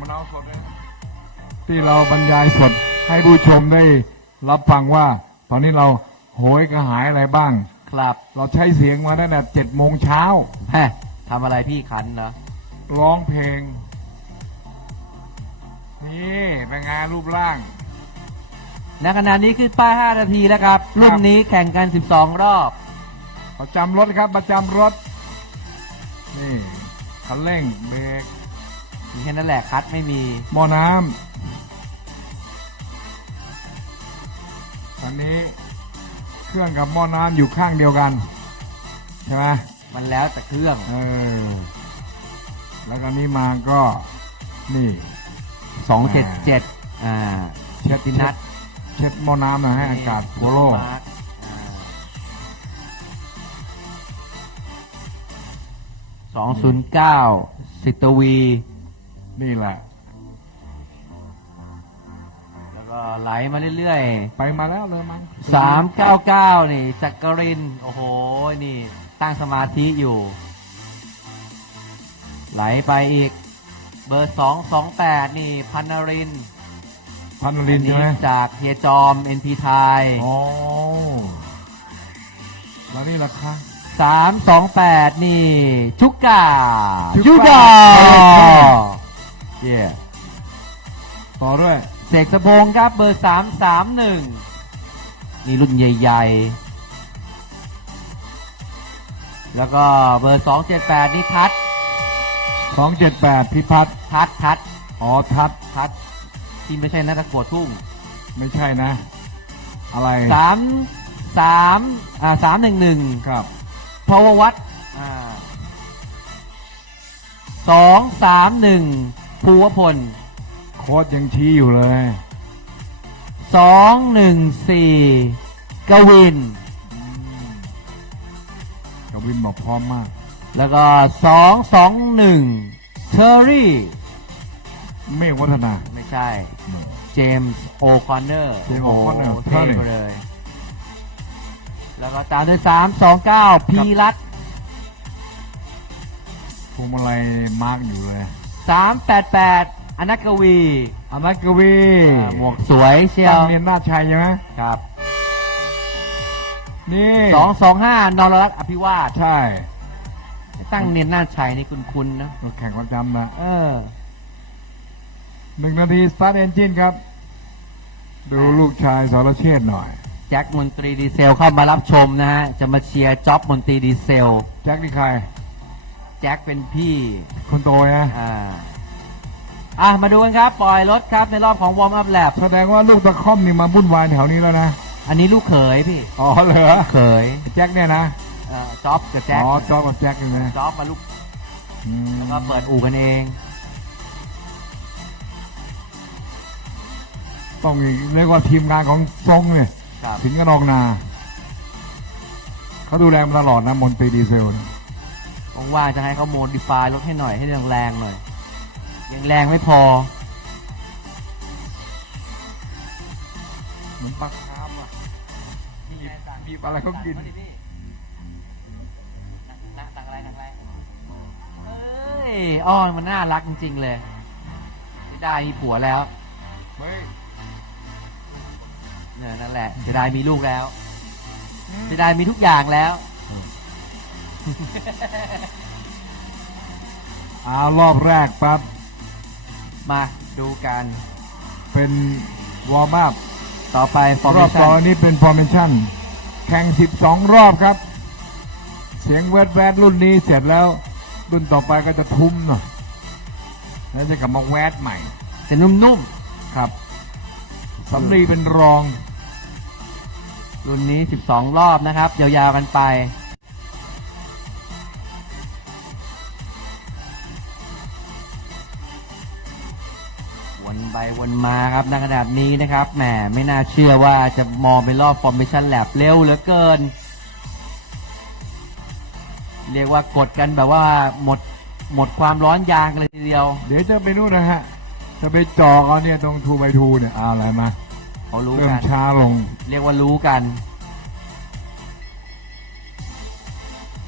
มะนาวสดเลยที่เราบรรยายสดให้ผู้ชมได้รับฟังว่า ตอนนี้เราโหยกระหายอะไรบ้าง ครับเราใช้เสียงมาตั้งแต่เจ็ดโมงเช้าแฮะทำอะไรพี่ขันเหรอร้องเพลง นี่เป็นงานรูปร่าง ณขณะนี้คือป้าย5นาทีแล้วครับ รุ่นนี้แข่งกัน 12 รอบ ประจำรถครับ ประจำรถ นี่คันเร่งเบรก มีแค่นั้นแหละคัดไม่มีหม้อน้ำอันนี้เครื่องกับหม้อน้ำอยู่ข้างเดียวกัน ใช่ไหมมันแล้วแต่เครื่องเออแล้วก็นี้มาก็นี่277อ่าเช็ดตินัทเช็ดหม้อน้ำหนะให้อากาศโพโลมาร์คอ่า209สิตวี นี่แหละ แล้วก็ไหลมาเรื่อยไปมาแล้วเลยมั้งๆ399นี่จักรินทร์โอ้โห นี่ ตั้งสมาธิอยู่ ไหลไปอีก เบอร์228นี่ พันนรินทร์พันลินอัใช่ไหมจากเฮียจอม NP ไทยโอ้แล้วนี่ราคา328นี่ ชุกกาชุยูกดกาอ เย่ต่อด้วยเสกสะพงครับเบอร์331นี่รุ่นใหญ่ ๆ แล้วก็เบอร์278นี่ทัด278พิพัฒน์ทัดทัดอ๋อทัดทัดที่ไม่ใช่นักตะกวดทุ่งไม่ใช่นะ อะไรสามสามอ่าสามหนึ่งหนึ่งครับพาววัตอ่าสองสามหนึ่ง ภูวพลโค้ดยังชี้อยู่เลยสองหนึ่งสี่กวิน กวินบอกพร้อมมาก แล้วก็สองสองหนึ่งเชอรี่ เมฆวัฒนา ไม่ใช่ เจมส์โอคอนเนอร์ James O'Connor เท่ไปเลย แล้วก็ตามด้วยสามสองเก้าพีรัตพวงมาลัยมาร์กอยู่เลย สามแปดแปดอนักกวี อนัทกวีอ่าหมวกสวยเชียตั้วงเรียนหน้าชัยใช่ไหมครับ นี่สองสองห้านรรัตน์อภิวาทใช่ ตั้งเนียนหน้าชัยนี่คุณคุณนะรถแข่งประจำนะเออหนึ่งนาทีสตาร์ทเอนจินครับ ดูลูกชายสรเชษฐ์หน่อยแจ็คมนตรีดีเซลเข้ามารับชมนะฮะ จะมาเชียร์จ็อบมนตรีดีเซล แจ็คนี่ใคร แจ็คเป็นพี่คนโตนะอ่าอะมาดูกันครับปล่อยรถครับในรอบของวอร์มอัพแลบแสดงว่าลูกตะค่อมนี่มาบุ่นวายแถวนี้แล้วนะอันนี้ลูกเขยพี่อ๋อเหรอเขยแจ็คเนี่ยนะเอ่อจ็อบกับแจ็คอ๋อจอกับแจ็คเลยนะจ็อบมาลูกอืมแล้วก็เปิดอู่กันเอง ต้องเรียกว่าทีมงานของทรงเนี่ยครับ สิงห์กระนองนาเขาดูแลมาตลอดนะมนตรีดีเซลเนี่ย ว่างๆจะให้เขาโมดิฟายรถให้หน่อยให้แรงๆหน่อยยังแรงไม่พอเหมือนปลาคาร์ฟอะมีมีอะไรเขากินเฮ้ยอ้อนมันน่ารักจริงๆเลยเสียดายมีผัวแล้วเฮ้ยเนี่ยนั่นแหละเสียดายมีลูกแล้วเสียดายมีทุกอย่างแล้ว อารอบแรกปั๊บมาดูกันเป็นวอร์มอัพต่อไปฟอร์รมอบสชั่องนนี้เป็นฟอร์เมชั่นแข่ง 12 รอบครับ เสียงแวดแวดรุ่นนี้เสร็จแล้ว รุ่นต่อไปก็จะทุ้มหน่อยแล้วจะกลับมาแวดใหม่จะนุ่มครับสำลีเป็นรองๆรุ่นนี้ 12 รอบนะครับ ยาวๆกันไป ไปวนมาครับในขนาดนี้นะครับแหมไม่น่าเชื่อว่าจะมองเป็นรอบฟอร์ม t ชันแลบเร็วเหลือเกิน เรียกว่ากดกันแบบว่าหมดหมดความร้อนยางกันเลยทีเดียว เดี๋ยวจะไปนู่นนะฮะ จะไปจอเขาเนี่ยตรงทูไปทูเนี่ยเอาอะไรมาเขารู้เริ่มกัน ช้าลง เรียกว่ารู้กัน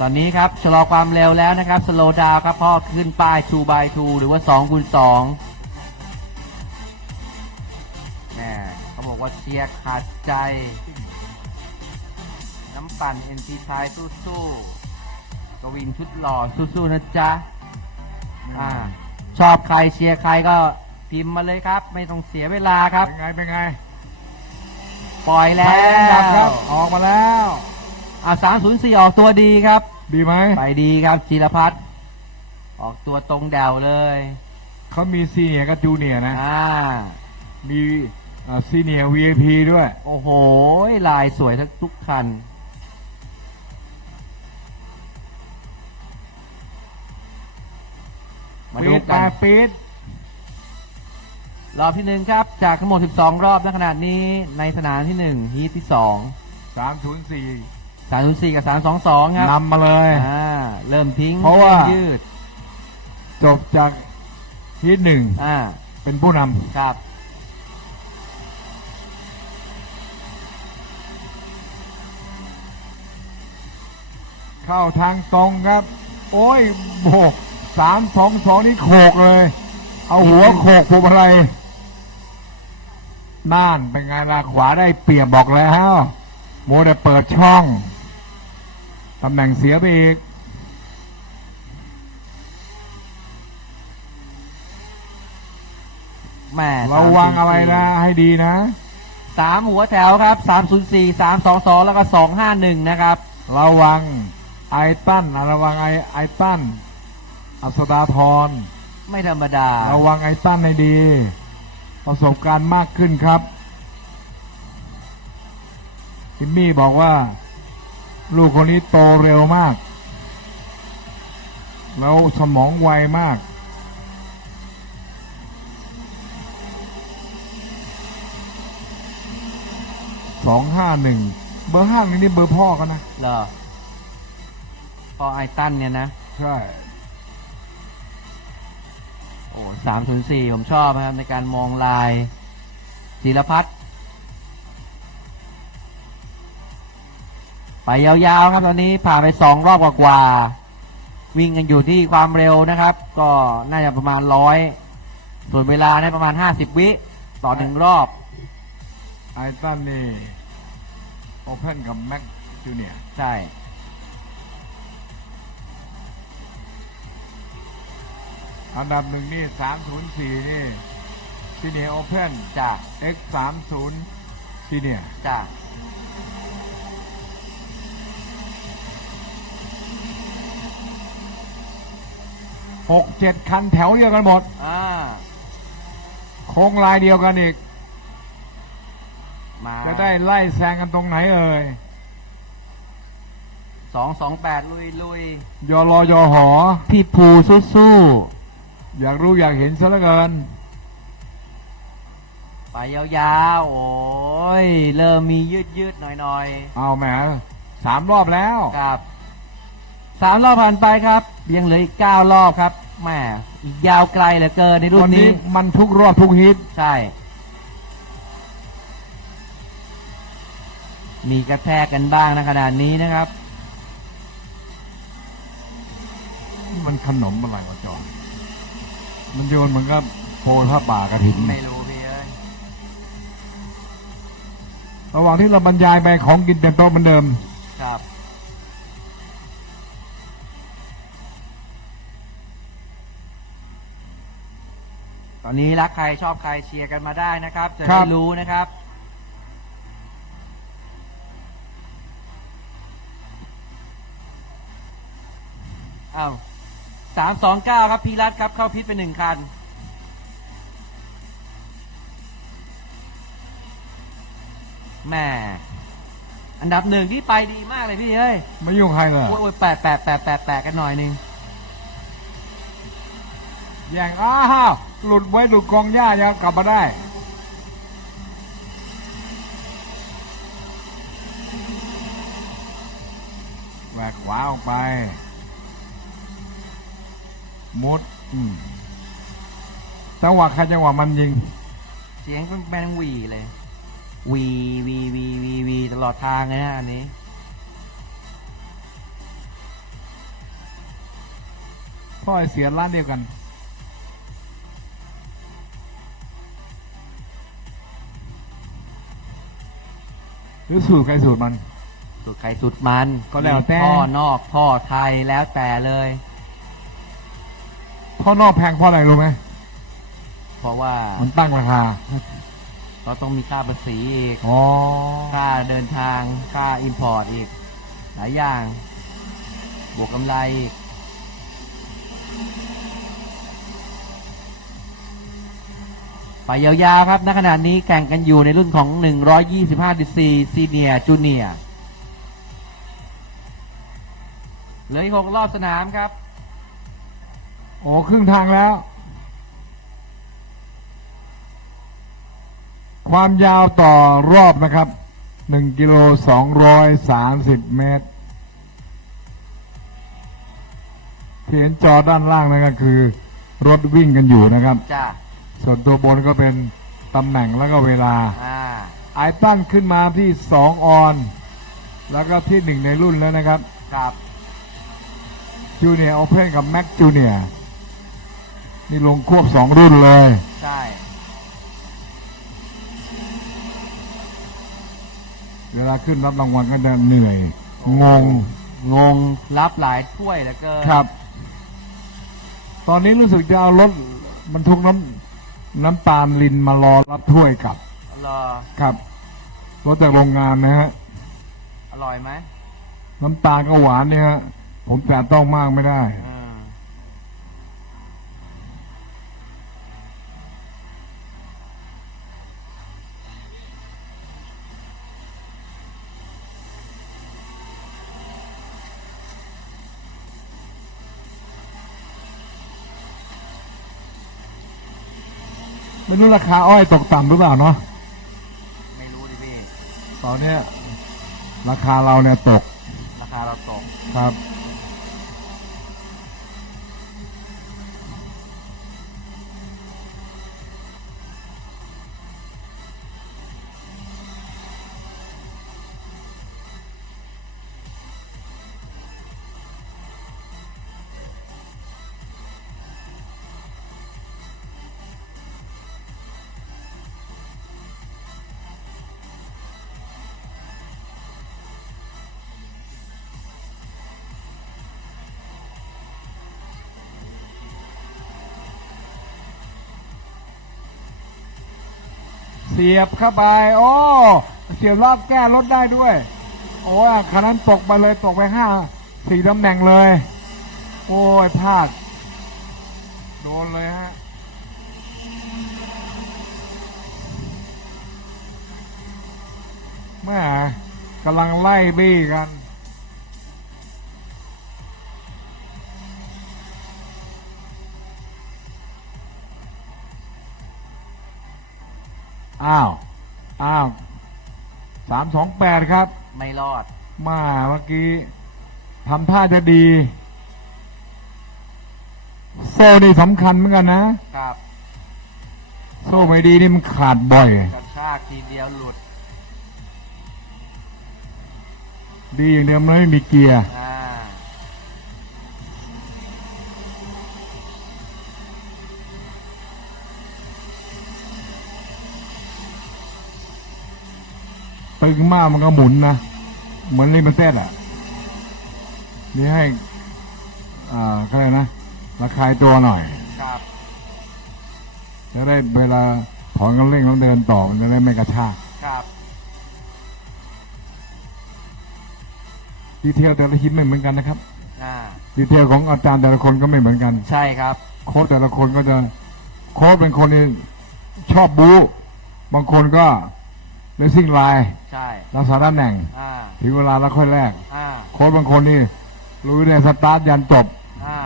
ตอนนี้ครับชะลอความเร็วแล้วนะครับ สโลดาวครับพ่อขึ้นป้าย 2 by 2 หรือว่า2คูณ2 ชียร์ขาดใจ น้ำปั่นเอ็นทีชายสู้ๆกวินชุดหล่อสู้ๆนะจ๊ะอ่าชอบใครเชียร์ใครก็พิมพ์มาเลยครับ ไม่ต้องเสียเวลาครับ เป็นไง เป็นไง ปล่อยแล้ไปอันดับครับวออกมาแล้วอ่าสามศูนย์สี่ออกตัวดีครับ ดีไหมไปดีครับจิรพัฒน์ออกตัวตรงแดวเลยเขามีซีเนียร์กับจูเนียร์นะ อ่ามี ซีเนียร์ VIP ด้วย โอ้โห ลายสวยทั้งทุกคัน มาปีดูดกัมานปีดรอบที่หนึ่งครับ จากทั้งหมด 12 รอบณขนาดนี้ในสนามที่1ฮีทที่ 2 สามศูนย์สี่304 กับ 322 ครับนำมาเลย อ่าเริ่มทิ้งเพราะว่า ยืดจบจากทีหนึ่งอ่าเป็นผู้นครับ เข้าทางตรงครับ โอ้ยโบกสามสองสองนี่โขกเลย เอาหัวโขกพวงมาลัยน่านเป็นไงล่ะขวาได้เปรียบบอกแล้วโมแต่เปิดช่อง ตำแหน่งเสียไปอีกแหม่ระวังอะไรนะ ให้ดีนะสามหัวแถวครับ304 322แล้วก็251นะครับ ระวัง ไอตันระวังไอไอตันอัศดาธรไม่ธรรมดา ระวังไอตันให้ดี ประสบการณ์มากขึ้นครับทิมมี่บอกว่า ลูกคนนี้โตเร็วมาก แล้วสมองไวมาก สองห้าหนึ่ง เบอร์ห้าหนึ่งนี่เบอร์พ่อกันนะเหรอ พอไอตันเนี่ยนะ ใช่โอ้สามศูนย์สี่ผมชอบนะครับในการมองลายศิลพัฒน์ไปยาวๆครับตอนนี้ผ่านไปสองรอบกว่าๆวิ่งกันอยู่ที่ความเร็วนะครับ ก็น่าจะประมาณร้อยส่วนเวลาได้ประมาณห้าสิบวิต่อหนึ่งรอบ ไอตันนี่โอเพนกับแม็กจูเนียใช่ อันดับหนึ่งนี่สามศูนย์สี่นี่ซีเนียโอเพนจ้า X สามศูนย์ซีเนียจ้าหกเจ็ดคันแถวเดียวกันหมด อ่า โค้งลายเดียวกันอีก มาจะได้ไล่แซงกันตรงไหนเอ่ยสองสองแปดลุยลุยยอรอยอหอ พี่ภูสู้ อยากรู้อยากเห็นซะเหลือเกินๆไปยาวๆ โอ้ย เริ่มมียืดยืดๆหน่อยเอาแหมสามรอบแล้ว ๆ ครับสามรอบผ่านไปครับ ยังเหลืออีกเก้ารอบครับแหมอีกยาวไกลเหลือเกินในรุ่วันนนี้นี้ มันทุกรอบทุกฮิต ใช่ มีกระแทกกันบ้างนะขนาดนี้นะครับ มันขนมอะไรวะจอน มันโยนเหมือนกับโพท่าป่ากระถินไม่รู้พี่เอ้ยระหว่างที่เราบรรยายไปของกินเต็มโต๊ะเหมือนเดิม ครับตอนนี้รักใครชอบใครเชียร์กันมาได้นะครับ จะครัได้บ รู้นะครับ อ้าว สามสองเก้าครับพีรัตครับเข้าพิษไปหนึ่งคันแหม่อันดับหนึ่งที่ไปดีมากเลยพี่เอ้ยไม่ยุ่งใครเลยโอ้ยโอ้ยแปะแปะแปะแปะแปะกันหน่อยหนึงแย่งอ้าวหลุดไว้หลุดกองหญ้ายังกลับมาได้แหวกขวาออกไป มุดอืมจังหวะใครจังหวะมันยิง เสียงเป็นแมงหวีเลยหวีหวีหวีหวีหวีตลอดทางเลยนะอันนี้ พ่อไอ้เสียร้านเดียวกัน หรือสูตรใครสูตรมัน สุดใครสุดมันก็แล้วแต่พ่อนอกพ่อไทยแล้วแต่เลย ท่อนอกแพงเพราะอะไรรู้ไหมเพราะว่ามันตั้งราคาก็ต้องมีค่าภาษีอีกอ๋อค่าเดินทางค่าอิมพอร์ตอีก หลายอย่าง บวกกำไรอีกไปยาวๆครับ ณ ขณะนี้แข่งกันอยู่ในรุ่นของ 125 DC Senior Junior เหลืออีกหกรอบสนามครับ โอ้ครึ่งทางแล้ว ความยาวต่อรอบนะครับหนึ่งกิโลสองร้อยสามสิบเมตรที่เห็นจอด้านล่างนั่นก็คือ รถวิ่งกันอยู่นะครับ จ้าส่วนตัวบนก็เป็นตำแหน่งแล้วก็เวลา อ่า ไอตันขึ้นมาที่สองออน แล้วก็ที่หนึ่งในรุ่นแล้วนะครับ ครับ จูเนียร์โอเพนกับแม็กจูเนียร์ นี่ลงควบสองรุ่นเลย ใช่ เวลาขึ้นรับรางวัลก็จะเหนื่อย งง งง รับหลายถ้วยเหลือเกินครับ ตอนนี้รู้สึกจะเอารถบรรทุกน้ำน้ำตาลลินมารอรับถ้วยกลับ รอ ครับรถจากโรงงานนะฮะ อร่อยไหม น้ำตาลก็หวานเนี่ยฮะ ผมแต่ต้องมากไม่ได้อืม ไม่รู้ราคาอ้อยตกต่ำหรือเปล่าเนาะไม่รู้ดิพี่ตอนเนี้ยราคาเราเนี่ยตกราคาเราตกครับ เสียบเข้าไป โอ้เสียบรอบแก้รถได้ด้วย โอ้ยคันนั้นตกไปเลยตกไปห้าสี่ตำแหน่งเลย โอ้ยพลาด โดนเลยฮะแม่กำลังไล่บี้กัน อ้าว อ้าวสามสองแปดครับ ไม่รอด มาเมื่อกี้ทำท่าจะดี โซ่นี่สำคัญเหมือนกันนะ ครับโซ่ไม่ดีนี่มันขาดบ่อย กระชากทีเดียวหลุด ดีอย่างเดียวมันไม่มีเกียร์ อ่า ตึงมากมันก็หมุนนะ เหมือนลิมิเต็ดอะ นี่ให้ อ่าเขาเรียกนะระคายตัวหน่อย ครับจะได้เวลาถอนกันเร่งแล้วเดินต่อมันจะได้ไม่กระชากครับดีเทลแต่ละทีมไม่เหมือนกันนะครับอ่าดีเทลของอาจารย์แต่ละคนก็ไม่เหมือนกัน ใช่ครับ โค้ชแต่ละคนก็จะ โค้ชเป็นคนที่ชอบบู๊บางคนก็ เลสซิ่งไลน์ใช่รักษาตำแหน่งอ่าถึงเวลาแล้วค่อยแลกอ่าโค้ชบางคนนี่รู้ในสตาร์ทยันจบ อ่า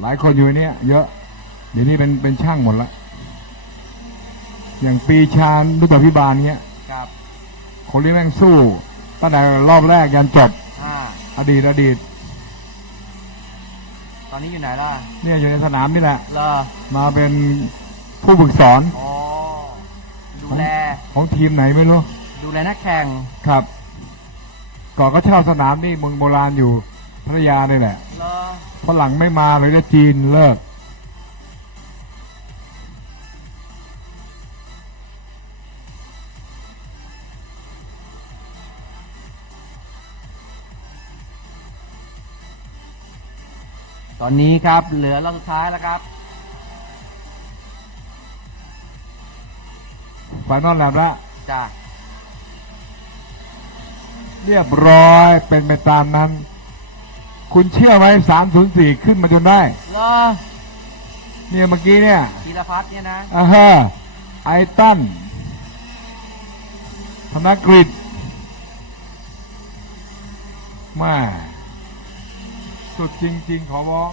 หลายคนอยู่ในเนี้ยเยอะเดี๋ยวนี้เป็นเป็นช่างหมดละอย่างปีชาญดุจพิบาลเนี้ย ครับคนที่แม่งสู้ตั้งแต่รอบแรกยันจบ อ่าอดีตอดีต ตอนนี้อยู่ไหนล่ะเนี่ยอยู่ในสนามนี่แหละ เลอมาเป็นผู้ฝึกสอน อ๋อดูแล ของทีมไหนไม่รู้ ดูแลนักแข่งครับ ก่อนก็เช่าสนามนี่เมืองโบราณอยู่พระยาเลยแหละเหรอฝรั่งไม่มาเลยนะจีนเลิก ตอนนี้ครับ เหลือลงท้ายแล้วครับ ไฟนอลแลบแล้วจ้ะเรียบร้อยเป็นไปตามนั้น คุณเชื่อไหมสามศูนย์สี่ขึ้นมาจนได้ เหรอเนี่ยเมื่อกี้เนี่ยธีรพัฒน์เนี่ยนะอ่าฮะไอตันธนกฤษแม่สุดจริง ๆ ขอบอก